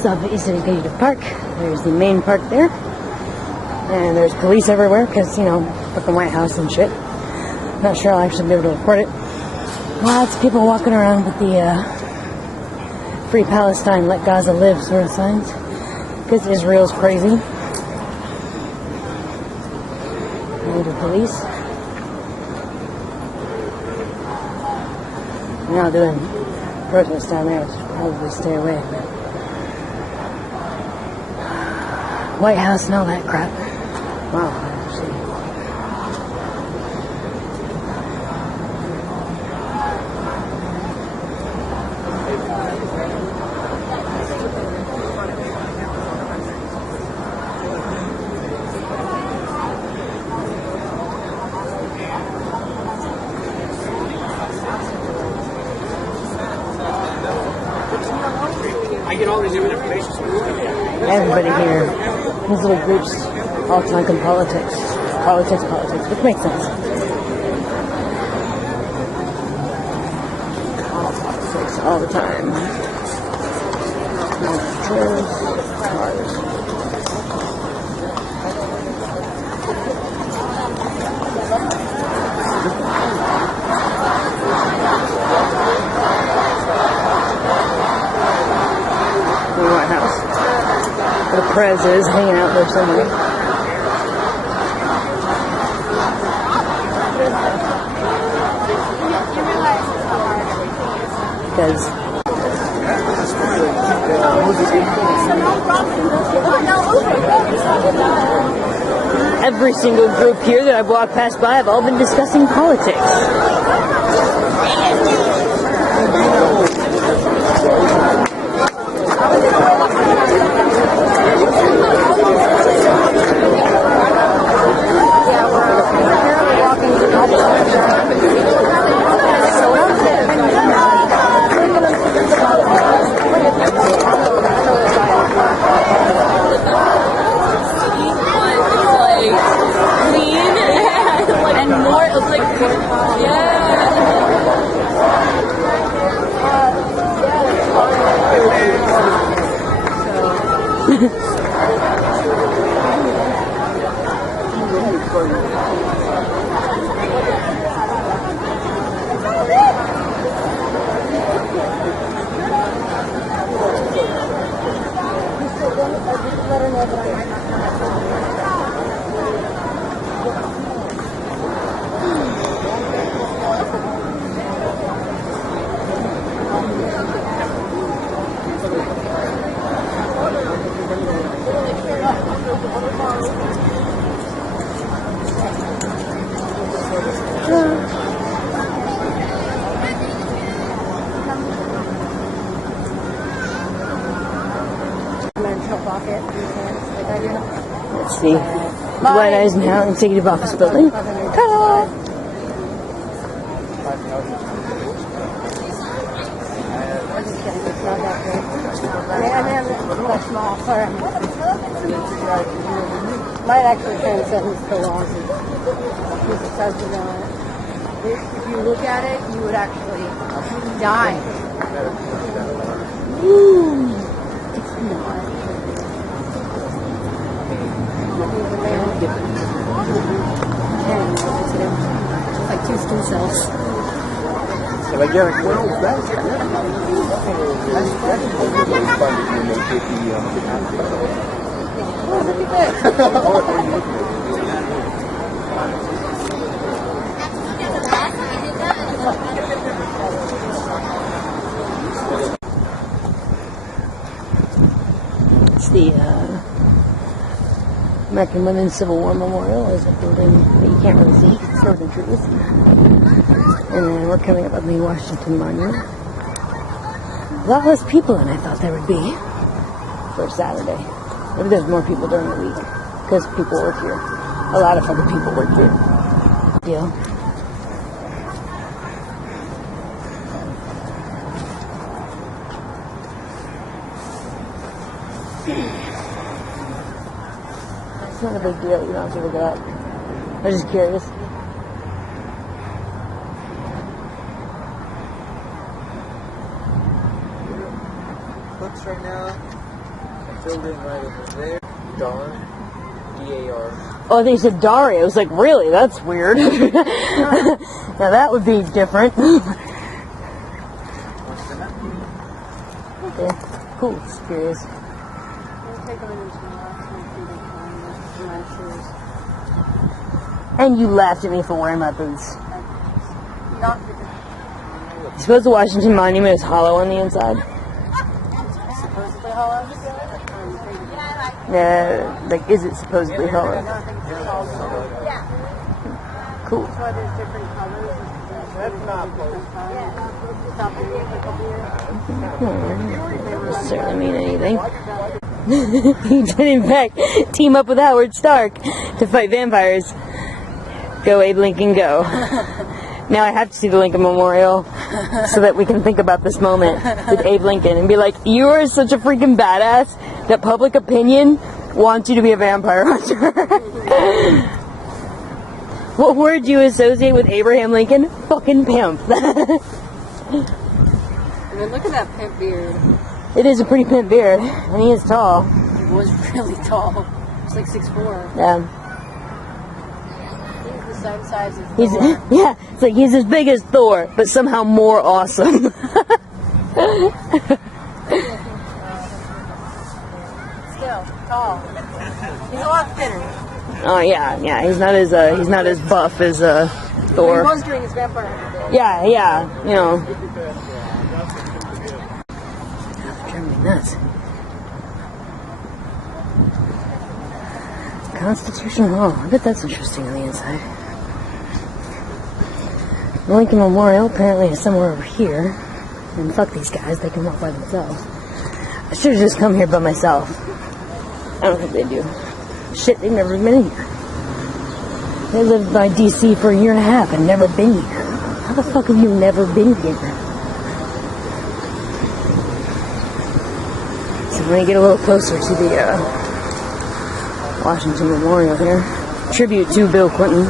East of East Executive Park. There's the main park there. And there's police everywhere because, you know, fucking White House and shit. Not sure I'll actually be able to record it. Lots of people walking around with the Free Palestine, Let Gaza Live sort of signs. Because Israel's crazy. And the police. They're not doing protests down there. I should probably stay away. But White House and all that crap. Wow, actually. I get all these new information. Everybody here, these little groups, all talking politics, which makes sense. All politics, all the time. Chairs, cars. The White House. The Prez is hanging out there somewhere. Because every single group here that I've walked past by have all been discussing politics. Let's see. Dwight Eisenhower Executive Office Building. Ta-da! Might actually say the sentence so long. If you look at it, you would actually die. It's not. Just like two skin cells. So I get a well, that's It's the American Women's Civil War Memorial. Is a building that you can't really see. It's covered in trees. And then we're coming up on the Washington Monument. A lot less people than I thought there would be for Saturday. Maybe there's more people during the week because people work here. A lot of fucking people work here. Deal. It's not a big deal. You don't have to look it up. I'm just curious. books right now. building right over there. Dar. D-A-R. Oh, they said Dari. I was like, really? That's weird. Now that would be different. Okay, cool. Just curious. And you laughed at me for wearing my boots. You suppose the Washington Monument is hollow on the inside? Supposedly hollow? Yeah, like, is it supposedly hollow? Cool. That's why there's different colors. That's not Doesn't certainly mean anything. He did, in fact, team up with Howard Stark to fight vampires. Go, Abe Lincoln, go. Now I have to see the Lincoln Memorial so that we can think about this moment with Abe Lincoln and be like, you are such a freaking badass that public opinion wants you to be a vampire hunter. What word do you associate with Abraham Lincoln? Fucking pimp. I mean, look at that pimp beard. It is a pretty pimp beard, and he is tall. He was really tall. He's like 6'4". Yeah. He's the same size as He's Thor. yeah, it's like he's as big as Thor, but somehow more awesome. Still tall. He's a lot thinner. Oh yeah, he's not as buff as He Thor. was doing his vampire hunter. Yeah, you know. Driving me nuts. Constitution Hall. I bet that's interesting on the inside. The Lincoln Memorial apparently is somewhere over here. And fuck these guys, they can walk by themselves. I should have just come here by myself. I don't think they do. Shit, they've never been in here. They lived by DC for a year and a half and never been here. How the fuck have you never been here? So when I get a little closer to the Washington Memorial here, tribute to Bill Clinton.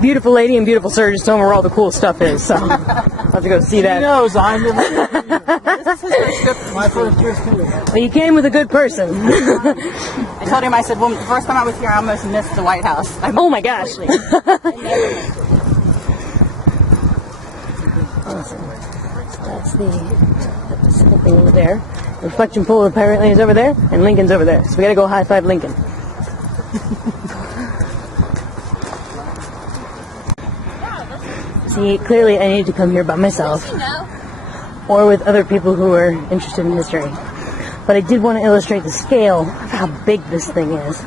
Beautiful lady and beautiful sir just told me where all the cool stuff is, so I'll have to go see that. He knows I'm the This is my first year's too. Well, you came with a good person. I told him, I said, well, the first time I was here, I almost missed the White House. Oh my gosh. Awesome. So that's the Pacific thing over there. Reflection pool of Pirate Lane is over there, and Lincoln's over there. So we gotta go high five Lincoln. See, clearly I need to come here by myself, or with other people who are interested in history. But I did want to illustrate the scale of how big this thing is.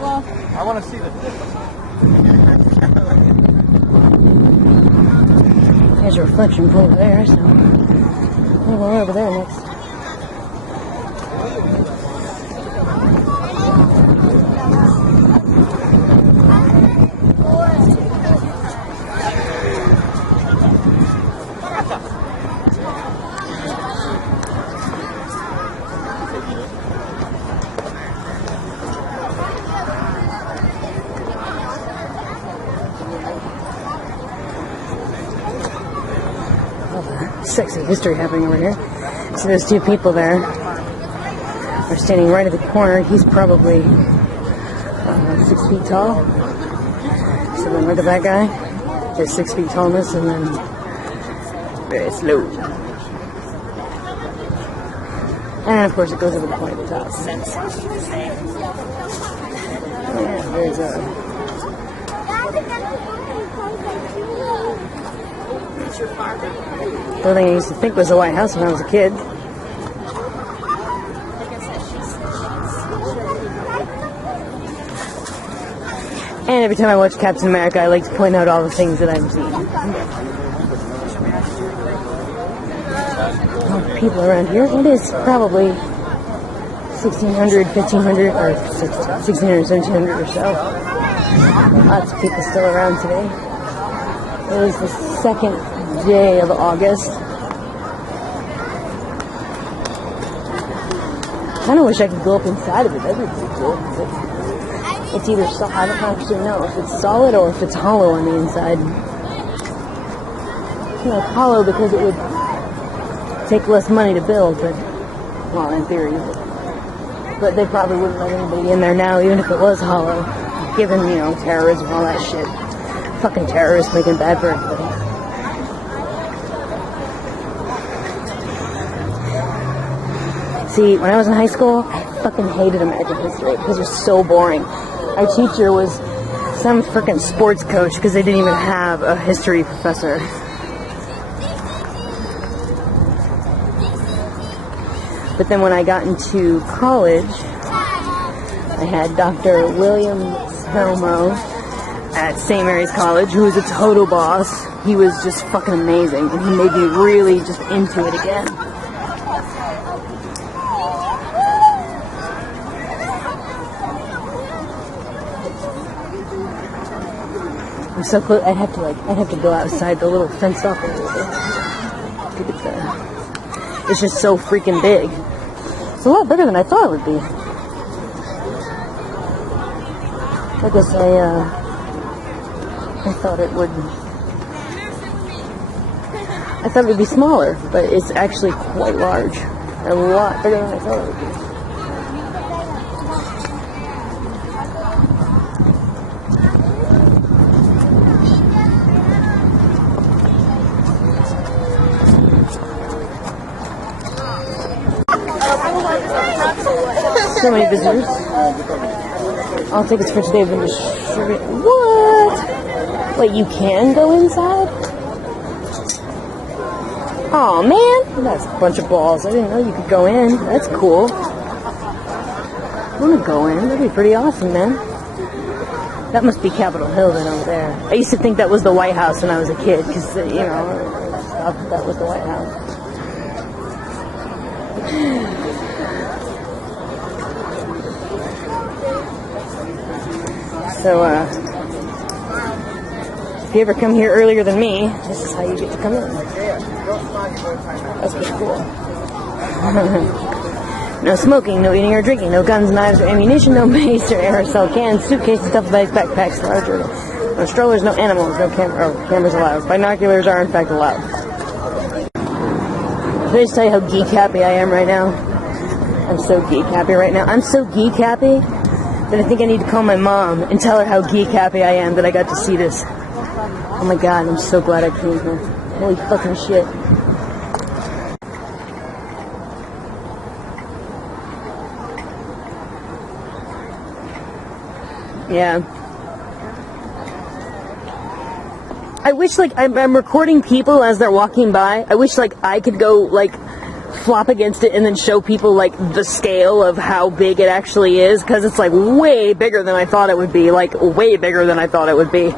Well, I want to see the There's a reflection pool there, so we'll go over there next. Sexy history happening over here. So those two people there are standing right at the corner. He's probably 6 feet tall. So then look at that guy. There's 6 feet tallness and then very slow. And of course it goes over the point at the top. Oh yeah, there's a building I used to think was the White House when I was a kid. And every time I watch Captain America, I like to point out all the things that I've seen. Oh, people around here. It is probably 1600, 1500, or 1600, 1700 or so. Lots of people still around today. It was the second day of August. kind of wish I could go up inside of it. That'd be pretty cool. It's either I don't actually know if it's solid or if it's hollow on the inside. You know, it's hollow because it would take less money to build, but, well, in theory. But they probably wouldn't let anybody in there now, even if it was hollow, given, you know, terrorism and all that shit. Fucking terrorists making it bad for everybody. See, when I was in high school, I fucking hated American history because it was so boring. Our teacher was some freaking sports coach because they didn't even have a history professor. But then when I got into college, I had Dr. William Selmo at St. Mary's College, who was a total boss. He was just fucking amazing, and he made me really just into it again. I'm so close. I'd have to go outside the little fenced off area to get the. It's just so freaking big. It's a lot bigger than I thought it would be. I guess I thought it would. I thought it would be smaller, but it's actually quite large. A lot bigger than I thought it would be. So many visitors. All tickets for today have been distributed. What? Wait, you can go inside? Oh man, that's a bunch of balls. I didn't know you could go in. That's cool. I want to go in. That'd be pretty awesome, man. That must be Capitol Hill then over there. I used to think that was the White House when I was a kid because, you know, I thought that was the White House. So, if you ever come here earlier than me, this is how you get to come in. That's pretty cool. No smoking, no eating or drinking, no guns, knives, or ammunition, no mace or aerosol cans, suitcases, duffel bags, backpacks, larger, no strollers, no animals, no cameras allowed. Binoculars are in fact allowed. Can I just tell you how geek happy I am right now? I'm so geek happy right now. I'm so geek happy that I think I need to call my mom and tell her how geek happy I am that I got to see this. Oh my god, I'm so glad I came here. Holy fucking shit. Yeah. I wish, like, I'm recording people as they're walking by. I wish, like, I could go, like, flop against it and then show people, like, the scale of how big it actually is, because it's, like, way bigger than I thought it would be. Like, way bigger than I thought it would be.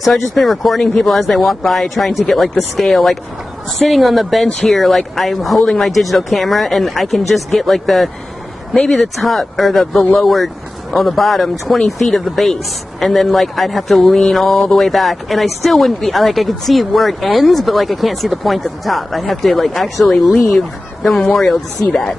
So I've just been recording people as they walk by, trying to get, like, the scale. Like, sitting on the bench here, like, I'm holding my digital camera, and I can just get, like, maybe the top, or the lower, on the bottom, 20 feet of the base, and then, like, I'd have to lean all the way back, and I still wouldn't be, like, I could see where it ends, but, like, I can't see the point at the top. I'd have to, like, actually leave the memorial to see that.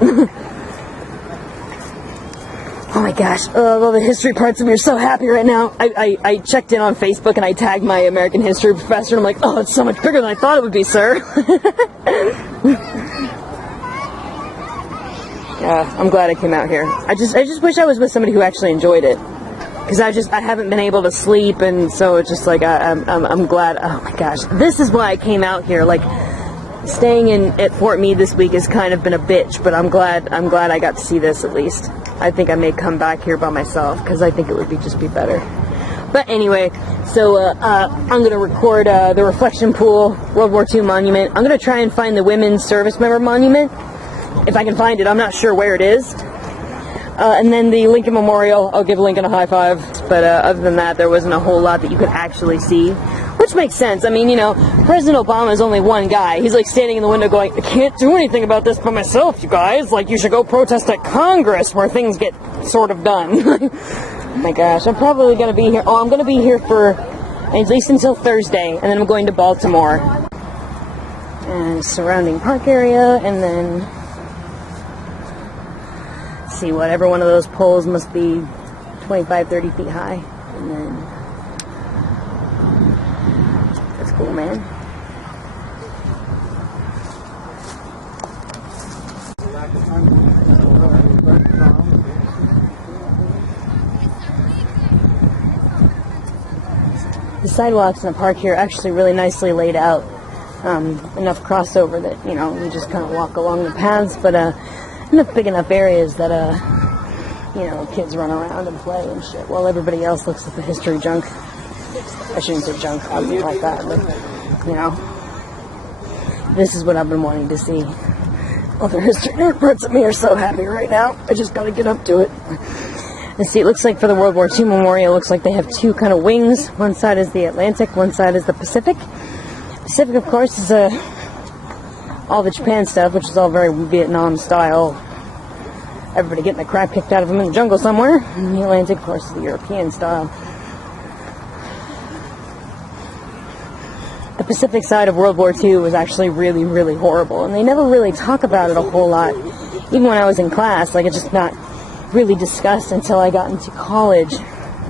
Oh my gosh, all the history parts of me are so happy right now. I checked in on Facebook and I tagged my American history professor, and I'm like, oh, it's so much bigger than I thought it would be, sir. Yeah, I'm glad I came out here. I just wish I was with somebody who actually enjoyed it, because I haven't been able to sleep, and so it's just like I'm glad. Oh my gosh, this is why I came out here. Like, staying at Fort Meade this week has kind of been a bitch, but I'm glad I got to see this at least. I think I may come back here by myself because I think it would just be better. But anyway, so I'm going to record the Reflection Pool World War II monument. I'm going to try and find the Women's Service Member monument. If I can find it, I'm not sure where it is. And then the Lincoln Memorial, I'll give Lincoln a high five. But other than that, there wasn't a whole lot that you could actually see. Which makes sense. I mean, you know, President Obama is only one guy. He's like standing in the window going, I can't do anything about this by myself, you guys. Like, you should go protest at Congress where things get sort of done. Oh my gosh, I'm probably going to be here. Oh, I'm going to be here for at least until Thursday. And then I'm going to Baltimore. And surrounding park area. And then see what, every one of those poles must be 25, 30 feet high. And then, that's cool, man. The sidewalks in the park here are actually really nicely laid out. Enough crossover that, you know, you just kind of walk along the paths, but enough big enough areas that, you know, kids run around and play and shit, while everybody else looks at the history junk. I shouldn't say junk, I wouldn't like that, but, you know, this is what I've been wanting to see. Other history nerd parts of me are so happy right now. I just gotta get up to it. And see, it looks like for the World War II memorial, it looks like they have two kind of wings. One side is the Atlantic, one side is the Pacific. Pacific, of course, is all the Japan stuff, which is all very Vietnam style. Everybody getting the crap kicked out of them in the jungle somewhere. And the Atlantic, of course, is the European style. The Pacific side of World War II was actually really, really horrible, and they never really talk about it a whole lot. Even when I was in class, like, it's just not really discussed until I got into college,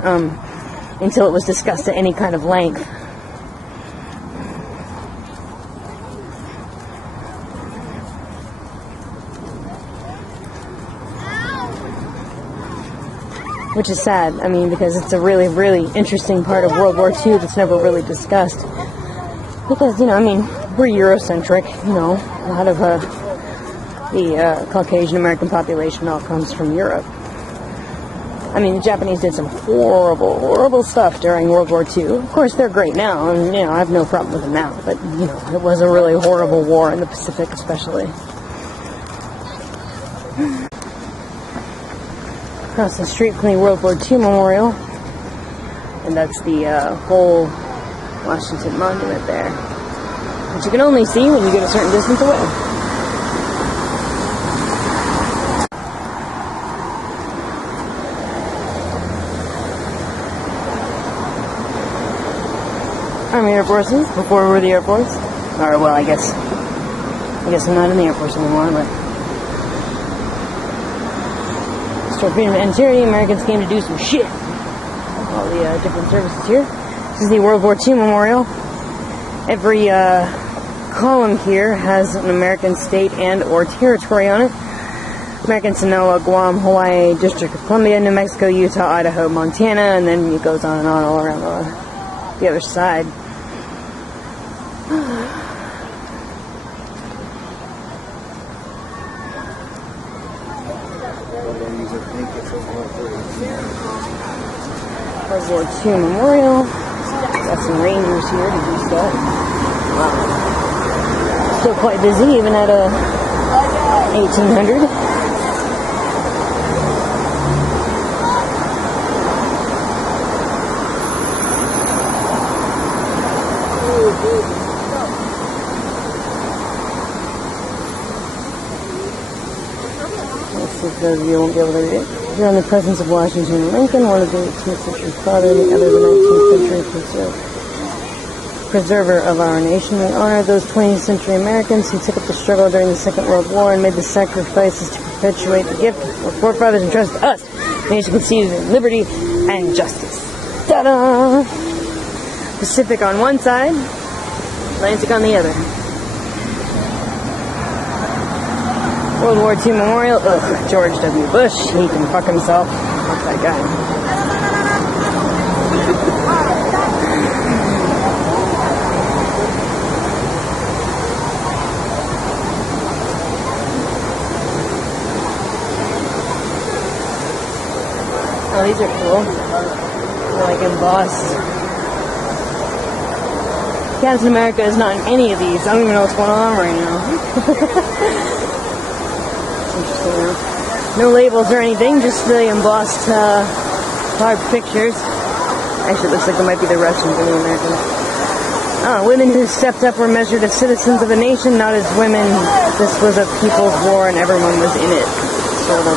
until it was discussed at any kind of length. Which is sad, I mean, because it's a really, really interesting part of World War II that's never really discussed. Because, you know, I mean, we're Eurocentric, you know, a lot of the Caucasian American population all comes from Europe. I mean, the Japanese did some horrible, horrible stuff during World War II. Of course, they're great now, and, you know, I have no problem with them now. But, you know, it was a really horrible war in the Pacific, especially. Across the street from the World War II Memorial, and that's the whole Washington Monument there, which you can only see when you get a certain distance away. Army Air Forces, before we were the Air Force. Or, well, I guess I'm not in the Air Force anymore, but for freedom and tyranny, Americans came to do some shit. All the different services here. This is the World War II Memorial. Every column here has an American state and or territory on it. American Samoa, Guam, Hawaii, District of Columbia, New Mexico, Utah, Idaho, Montana, and then it goes on and on all around the other side. World War II Memorial. Got some rangers here to do stuff. Wow. Still quite busy even at 1800. Let's see if those of you won't be able to read it. Here on the presence of Washington and Lincoln, one of the 18th century father, the other the 19th century preserver of our nation. We honor those 20th century Americans who took up the struggle during the Second World War and made the sacrifices to perpetuate the gift our forefathers entrusted to us. The nation conceived in liberty and justice. Ta-da! Pacific on one side, Atlantic on the other. World War II Memorial. Ugh, George W. Bush. He can fuck himself. Fuck that guy. Oh, these are cool. They're like embossed. Captain America is not in any of these. I don't even know what's going on right now. No labels or anything, just really embossed hard pictures. Actually, it looks like it might be the Russians and the Americans. Women who stepped up were measured as citizens of the nation, not as women. This was a people's war and everyone was in it. Sort of.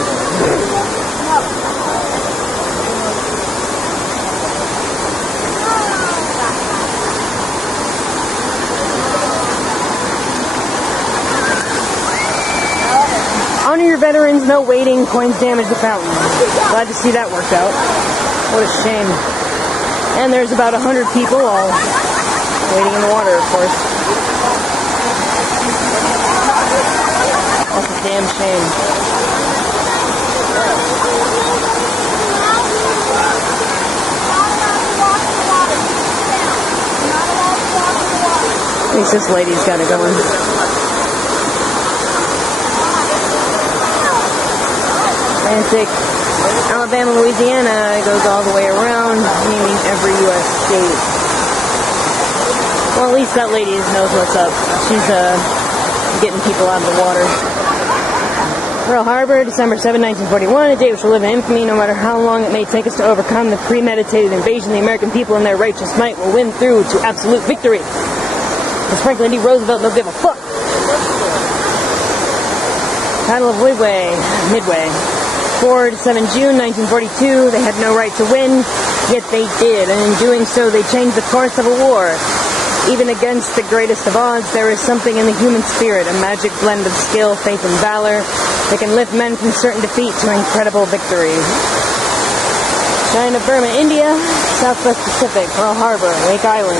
honor your veterans, no waiting, coins damage the fountain. Glad to see that worked out. What a shame. And there's about 100 people all waiting in the water, of course. That's a damn shame. At least this lady's got it going. Atlantic, Alabama, Louisiana, it goes all the way around, naming every U.S. state. Well, at least that lady knows what's up. She's getting people out of the water. Pearl Harbor, December 7, 1941, a day which will live in infamy no matter how long it may take us to overcome the premeditated invasion. The American people in their righteous might will win through to absolute victory. Because Franklin D. Roosevelt don't give a fuck. Battle of Midway. 4 to 7 June 1942, they had no right to win, yet they did, and in doing so they changed the course of a war. Even against the greatest of odds, there is something in the human spirit, a magic blend of skill, faith, and valor that can lift men from certain defeat to incredible victory. China, Burma, India, Southwest Pacific, Pearl Harbor, Lake Island,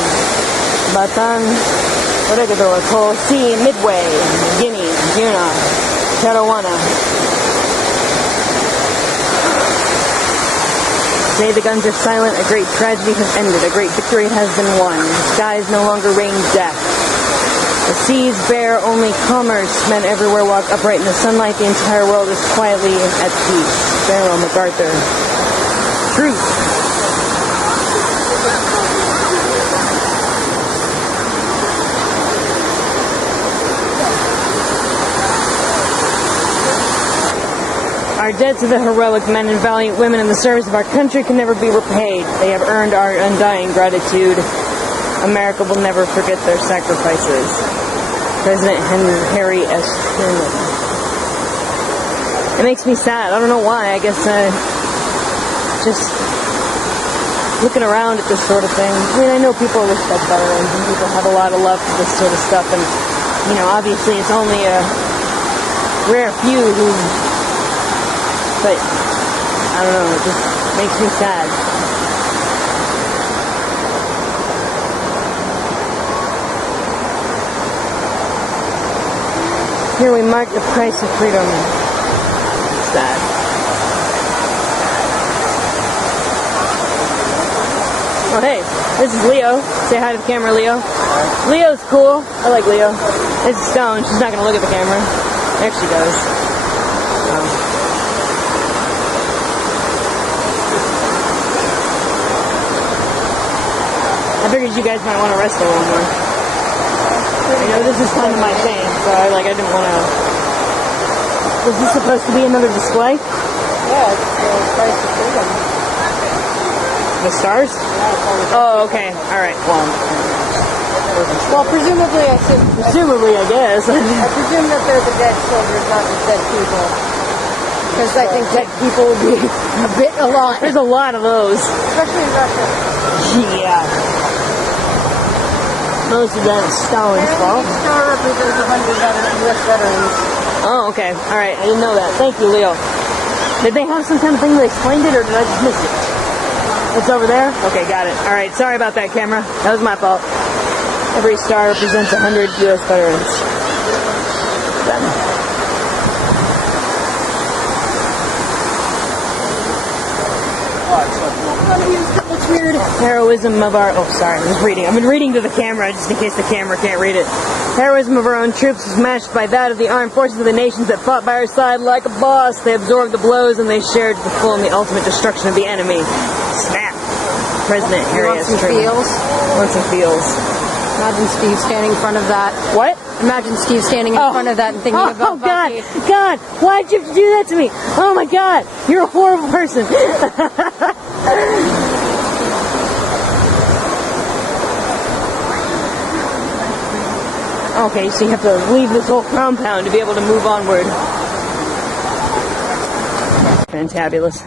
Bataan, Corregidor, Atoll Sea, Midway, Guinea, Yuna, Tarawana. Today the guns are silent, a great tragedy has ended, a great victory has been won. The skies no longer rain death. The seas bear only commerce, men everywhere walk upright in the sunlight, the entire world is quietly at peace. Pharaoh MacArthur. Truth. Our debt to the heroic men and valiant women in the service of our country can never be repaid. They have earned our undying gratitude. America will never forget their sacrifices. President Harry S. Truman. It makes me sad. I don't know why. I guess just looking around at this sort of thing. I mean, I know people respect veterans and people have a lot of love for this sort of stuff. And, you know, obviously it's only a rare few who... But, I don't know, it just makes me sad. Here we mark the price of freedom. Sad. Oh, hey, this is Leo. Say hi to the camera, Leo. Hi. Leo's cool. I like Leo. It's Stone. She's not going to look at the camera. There she goes. I figured you guys might want to wrestle one more. I know this is kind of my thing, so I didn't want to... Was this supposed to be another display? Yeah, it's the price of freedom. The stars? Yeah. Oh, okay. Alright, Well, presumably, Presumably, I guess. I presume that they're the dead soldiers, not the dead people. Because I think dead people would be a bit alive. There's a lot of those. Especially in Russia. Yeah. Most of that is Stalin's fault. Each star represents 100 U.S. veterans. Oh, okay. Alright, I didn't know that. Thank you, Leo. Did they have some kind of thing that explained it, or did I just miss it? It's over there? Okay, got it. Alright, sorry about that, camera. That was my fault. Every star represents 100 U.S. veterans. Done. Looks weird. Heroism of our... Oh, sorry, I was reading. I've been reading to the camera just in case the camera can't read it. Heroism of our own troops was matched by that of the armed forces of the nations that fought by our side like a boss. They absorbed the blows and they shared the full and the ultimate destruction of the enemy. Snap. President Harry S. Truman. Wants some feels. Imagine Steve standing in front of that. What? Imagine Steve standing in front of that and thinking about Bucky. God, why'd you have to do that to me? Oh my God, you're a horrible person. Okay, so you have to leave this whole compound to be able to move onward. Fantabulous.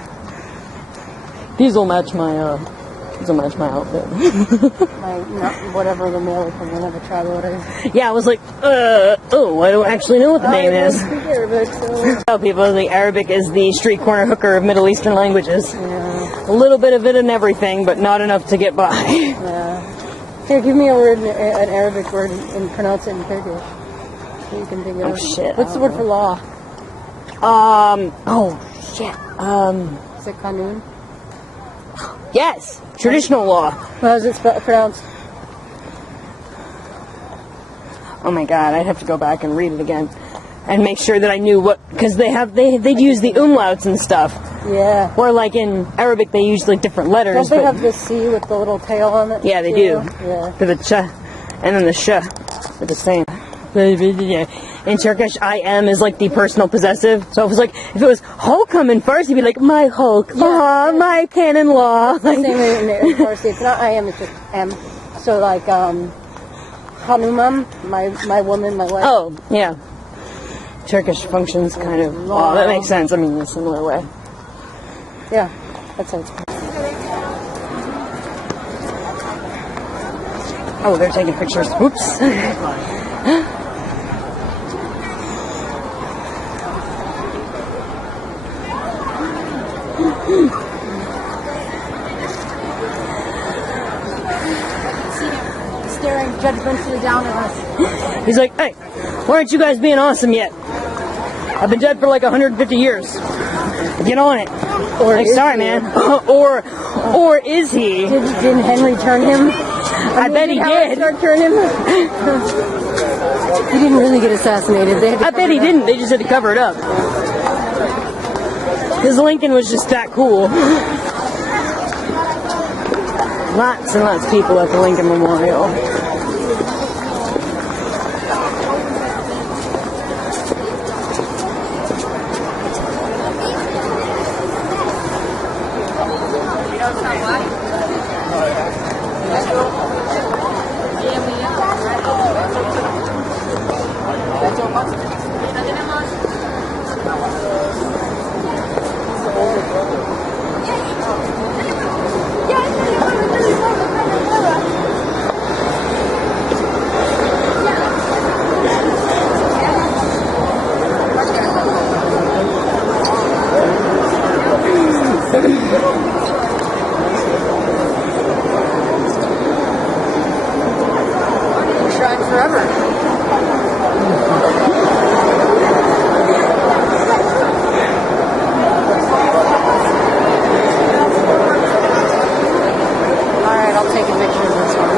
These will match my So much my outfit. Whatever the male from whatever tribe or whatever. Yeah, I was like, I don't actually know what the name is. I speak Arabic, so... Tell people the Arabic is the street corner hooker of Middle Eastern languages. Yeah. A little bit of it in everything, but not enough to get by. Yeah. Here, give me a word, an Arabic word, and pronounce it in Turkish. So you can think of. Oh shit. What's the word for law? Oh shit. Is it kanun? Yes. Traditional law. How is it pronounced? Oh my god, I'd have to go back and read it again. And make sure that I knew what, because they'd use the umlauts and stuff. Yeah. Or like in Arabic they use like different letters. Don't they have the C with the little tail on it? Yeah, they too? do. Yeah. For the ch, and then the sh, are the same. In Turkish, I am is like the personal possessive. So if it was Hulkum in Farsi, it'd be like, my Hulk, my canon law. Same in Farsi. It's not I am, it's just M. So like, Hanumam, my woman, my wife. Oh, yeah. Turkish functions kind of, oh, that makes sense. I mean, in a similar way. Yeah, that's how it's. Oh, they're taking pictures. Whoops. Staring judgmentally down at us. He's like, hey, why aren't you guys being awesome yet? I've been dead for like 150 years. Get on it. Or like, sorry, man. or is he? Didn't Henry turn him? I bet he did. Turn him? He didn't really get assassinated. I bet he didn't. They just had to cover it up. Because Lincoln was just that cool. Lots and lots of people at the Lincoln Memorial. Shine forever. Alright, I'll take a picture of this one.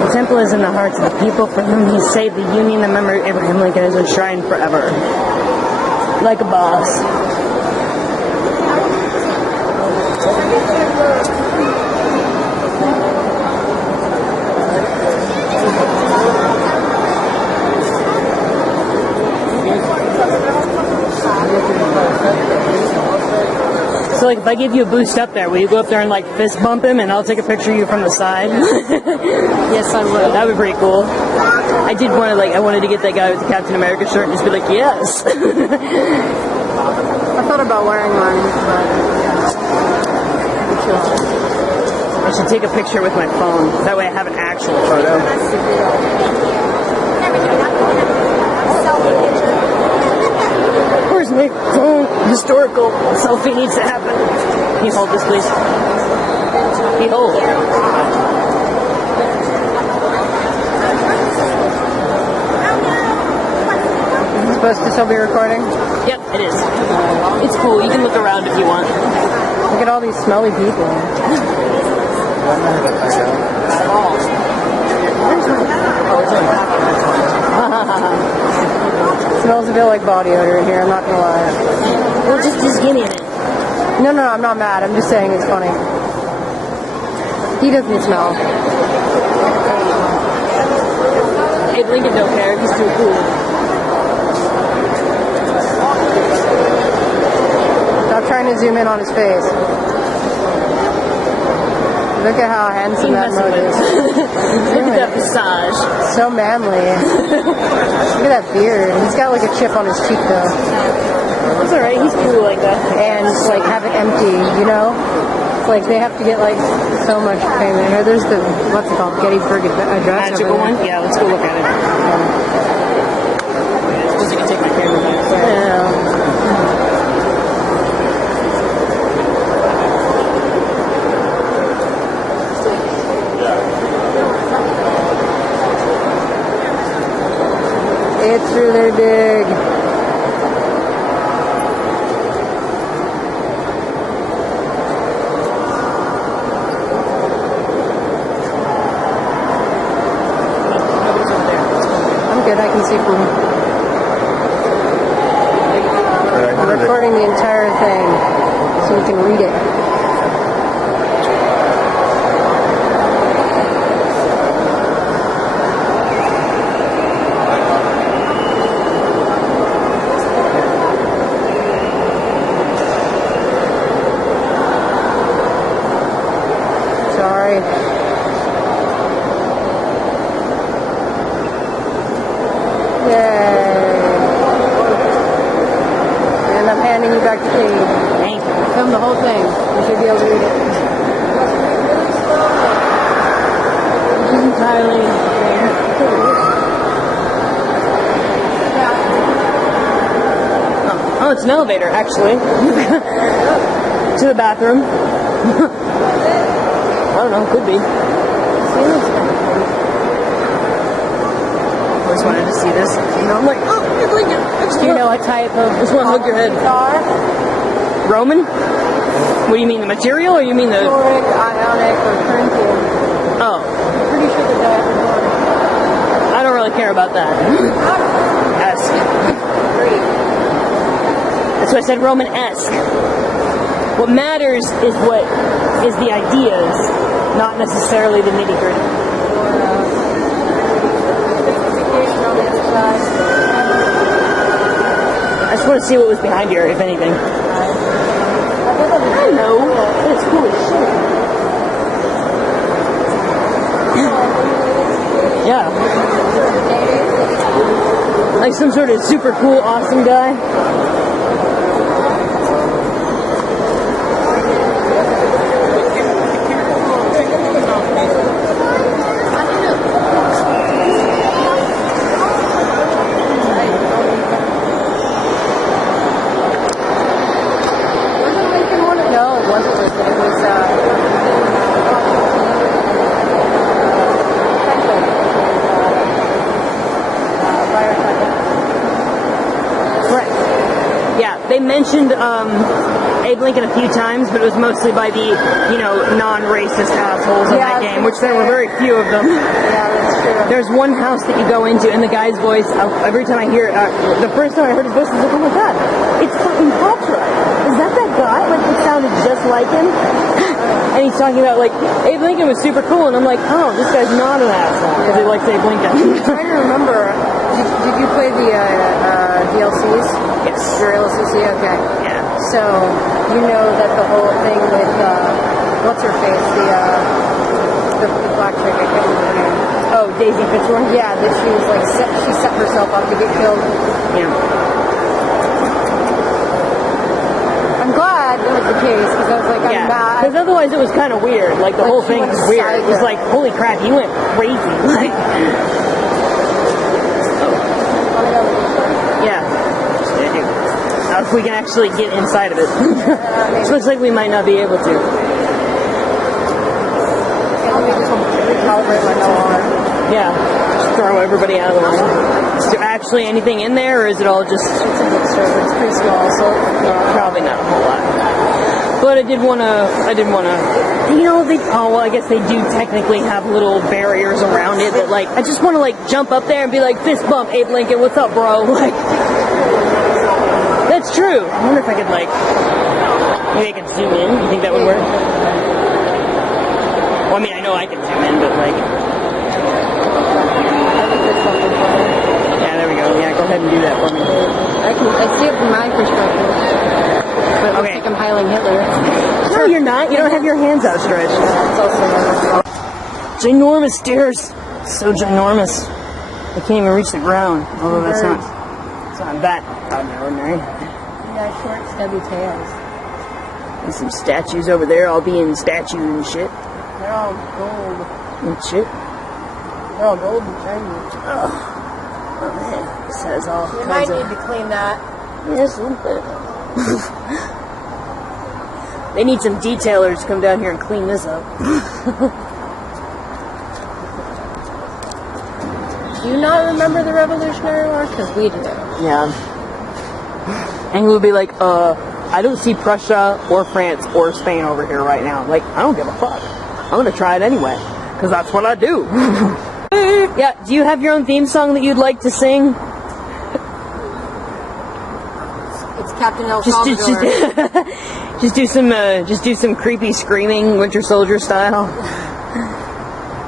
The temple is in the hearts of the people for whom he saved the Union. The memory of Abraham Lincoln is enshrined forever. Like a boss. So like if I give you a boost up there, will you go up there and like fist bump him and I'll take a picture of you from the side? Yes, I would. That would be pretty cool. I did want to I wanted to get that guy with the Captain America shirt and just be like, yes. I thought about wearing mine, but I should take a picture with my phone. That way I have an actual photo. Where's my phone? Historical selfie needs to happen. Can you hold this, please? Can you hold? supposed to still be recording? Yep, it is. It's cool. You can look around if you want. Look at all these smelly people. Smells a bit like body odor in here, I'm not gonna lie. Well, just give me it. No, I'm not mad. I'm just saying it's funny. He doesn't smell. Abe Lincoln don't care. He's too cool. Stop trying to zoom in on his face. Look at how handsome that mug is. Look at that visage. So manly. Look at that beard. He's got like a chip on his cheek though. That's alright, he's cool like that. And like have it empty, you know? It's like they have to get like so much payment. Or there's the, what's it called, Gettysburg Address. Magical one? Yeah, let's go look at it. I suppose you can take my camera back. Yeah. It's really big. I'm good, I can see from... I'm recording the entire thing so you can read it. Sorry. Yay. And I'm handing you back the key. Thank you. Film the whole thing. You should be able to read it. This is entirely... Oh, it's an elevator, actually. To the bathroom. I don't know, could be. I always wanted to see this. You know, I'm like, oh, it's Lincoln. Do you know what type of Just want to hug your head. car? Roman? What do you mean, the material, or you mean the... Doric, Ionic, or Corinthian? Oh, I'm pretty sure the Doric. I don't really care about that. Esque. That's why I said Roman-esque. What matters is what is the ideas, not necessarily the nitty-gritty. On the other side. I just want to see what was behind here, if anything. I don't know, but it's cool as shit. Yeah. Like some sort of super cool, awesome guy. They mentioned Abe Lincoln a few times, but it was mostly by the, non-racist assholes in that game, which there were very few of them. Yeah, that's true. There's one house that you go into, and the guy's voice, every time I hear it, the first time I heard his voice, I was like, oh my god, it's fucking Patra. Is that guy? Like, it sounded just like him. And he's talking about, like, Abe Lincoln was super cool, and I'm like, oh, this guy's not an asshole, because he likes Abe Lincoln. I'm trying to remember, did you play the DLCs? Yes. DLCs, okay. Yeah. So, you know that the whole thing with, what's her face, the black chick, I can't remember her name. Oh, Daisy Fitzroy? Yeah, that she was like, she set herself up to get killed. Yeah. I'm glad that was the case, because I was like, I'm mad. Because otherwise it was kind of weird. Like, the whole thing was weird. It was like, holy crap, he went crazy. Like, yeah. If we can actually get inside of it. Which looks like we might not be able to. Okay, let me just recalibrate my LR. Yeah. Just throw everybody out of the way. Is there actually anything in there, or is it all just... It's a big server. It's pretty small, so... Probably not a whole lot. But I did want to... I guess they do technically have little barriers around it that, like, I just want to, like, jump up there and be like, fist bump, Abe Lincoln, what's up, bro? Like... That's true. I wonder if I could, like, maybe I could zoom in. You think that would work? Well, I mean, I know I can zoom in, but, like... Yeah, there we go. Yeah, go ahead and do that for me. I see it from my perspective. But it looks like I'm Heiling Hitler. No, you're not. You don't have your hands outstretched. It's also Ginormous stairs. So ginormous. I can't even reach the ground. Although that's not... It's not that out of the ordinary. yeah, short, stubby tails. And some statues over there, all being statue and shit. They're all gold. And shit. They're all gold and shiny. Oh man, this has all We might kinds need to clean that. Yes, a little bit. They need some detailers to come down here and clean this up. Do you not remember the Revolutionary War? Because we do. Yeah. And we'll be like, I don't see Prussia or France or Spain over here right now. Like, I don't give a fuck. I'm gonna try it anyway. Because that's what I do. Yeah, do you have your own theme song that you'd like to sing? It's Captain El Salvador. Just do some creepy screaming Winter Soldier style.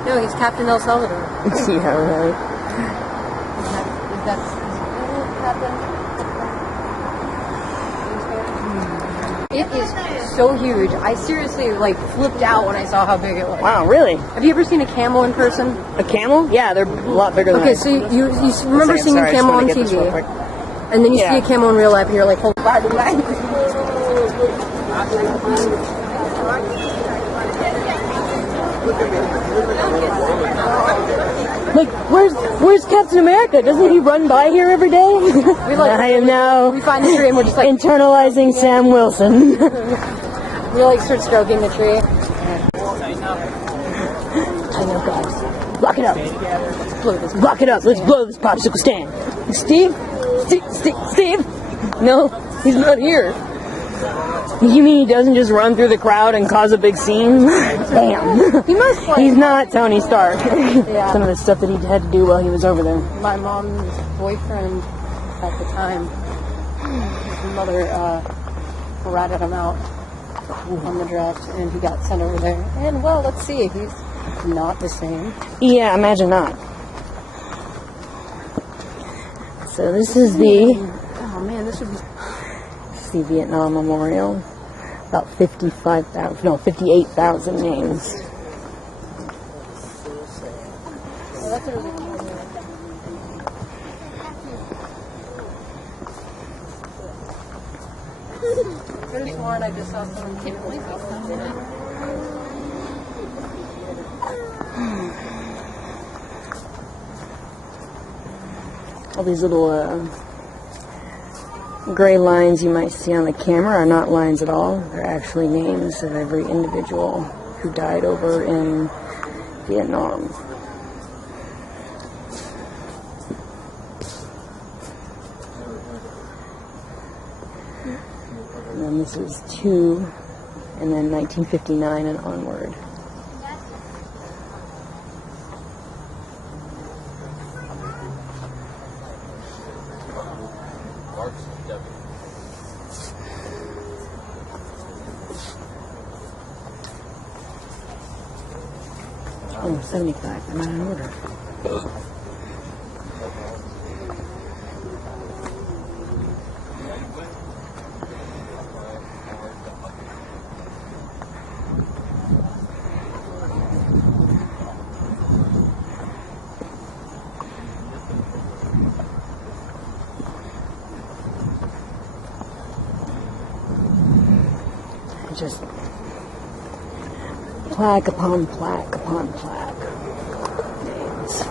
No, he's Captain El Salvador. Yeah, right. That's Captain. It is so huge. I seriously flipped out when I saw how big it was. Wow, really? Have you ever seen a camel in person? A camel? Yeah, they're a lot bigger than Okay, that. so you remember seeing a camel on TV, and then you see a camel in real life, and you're like, hold on. Like, where's Captain America? Doesn't he run by here every day? I am now We find the tree and we're just like internalizing Sam Wilson. we start stroking the tree. I know, guys. Lock it up. Let's blow this. Lock it up. Let's blow this popsicle stand. Steve? Steve? No, he's not here. You mean he doesn't just run through the crowd and cause a big scene? Damn. He must play. He's not Tony Stark. Yeah. Some of the stuff that he had to do while he was over there. My mom's boyfriend at the time, his mother ratted him out on the draft, and he got sent over there. And well, let's see, he's not the same. Yeah, imagine not. So this is the Oh man, this would be. Vietnam Memorial. About 58,000 names. There's one I just saw someone take a leaf off. All these little gray lines you might see on the camera are not lines at all. They're actually names of every individual who died over in Vietnam. And then this is 2, and then 1959 and onward. Oh, 75. I'm out of order. Just plaque upon plaque upon plaque. Names.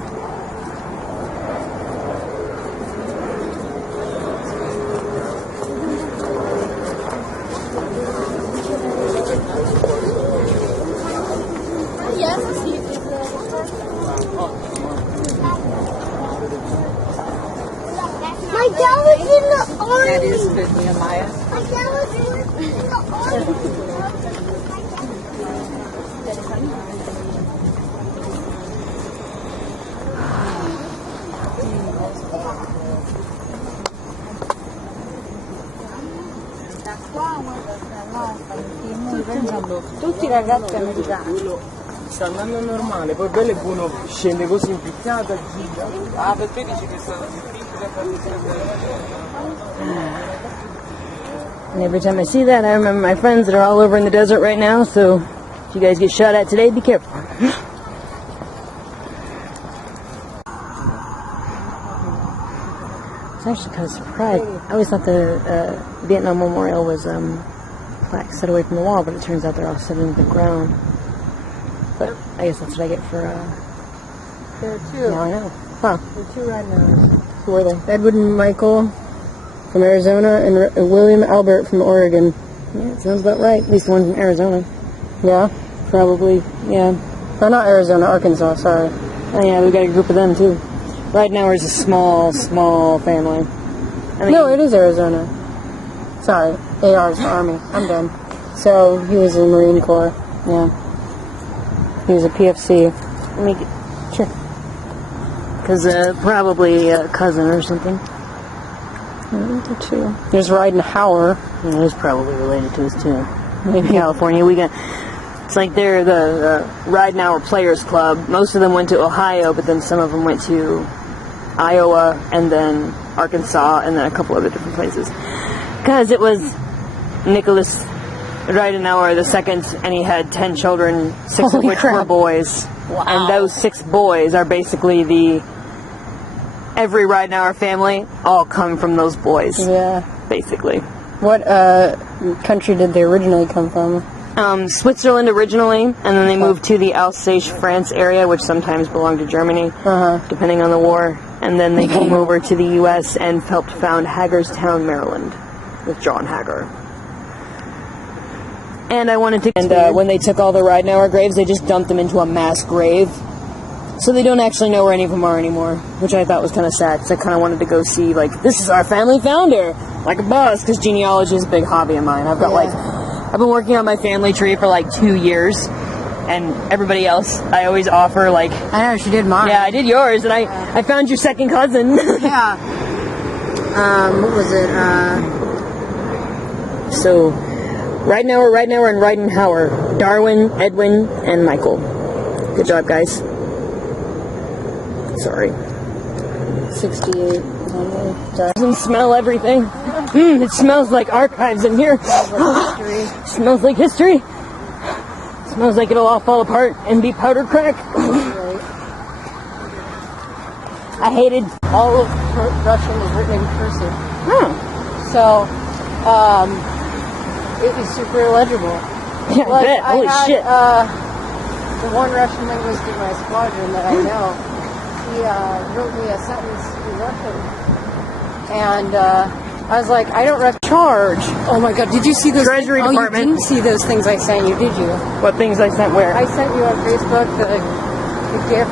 My dad was in the army. That is good, Nehemiah. My dad was in the army. Tutti ragazzi americani. Sta andando normale, poi bello e buono scende così in picchiata, gira. Ah, per te dici che sta And every time I see that, I remember my friends that are all over in the desert right now, so if you guys get shot at today, be careful. I was actually kind of surprised. I always thought the Vietnam Memorial was plaques set away from the wall, but it turns out they're all set into the ground. But I guess that's what I get for, There are two. now I know. Huh. There are two Radners. Who are they? Edward and Michael from Arizona and William Albert from Oregon. Yeah, it sounds about right. At least the one's in Arizona. Yeah? Probably, yeah. Oh, not Arizona, Arkansas, sorry. Oh yeah, we've got a group of them too. Right now is a small family. I mean, No, it is Arizona. Sorry, AR is the Army. I'm done. So, he was in the Marine Corps. yeah. He was a PFC. Let me get, sure. Because probably a cousin or something. Two. There's Ridenhour. Yeah, he's probably related to us too. In California, we got. It's like they're the Ridenhour Players Club. Most of them went to Ohio, but then some of them went to Iowa, and then Arkansas, and then a couple other different places. Because it was Nicholas Ridenhour II, and he had 10 children, 6 of Holy which crap. were boys. Wow. And those 6 boys are basically every Ridenhour family all come from those boys, Yeah. basically. What country did they originally come from? Switzerland originally, and then they moved to the Alsace, France area, which sometimes belonged to Germany, depending on the war. And then they came over to the U.S. and helped found Hagerstown, Maryland, with John Hager. And I wanted to. And when they took all the Ridenhour graves, they just dumped them into a mass grave. So they don't actually know where any of them are anymore, which I thought was kind of sad, because I kind of wanted to go see, like, this is our family founder, like a buzz, because genealogy is a big hobby of mine. I've got, I've been working on my family tree for, 2 years, and everybody else, I always offer, I know, she did mine. yeah, I did yours, and I found your second cousin. Yeah. What was it? So, Ridenhour, and Ridenhour, Darwin, Edwin, and Michael. Good job, guys. Sorry. 68. Doesn't smell everything. It smells like archives in here. Smells like history. Smells like it'll all fall apart and be powder crack. I hated. All of Russian is written in cursive. So, it was super illegible. Yeah, I bet. Holy shit. The one Russian linguist in my squadron that I know, he wrote me a sentence in Russian, and I was like, I don't charge. Oh my god, did you see those? Treasury Department. You didn't see those things I sent you, did you? What things I sent where? I sent you on Facebook the GIF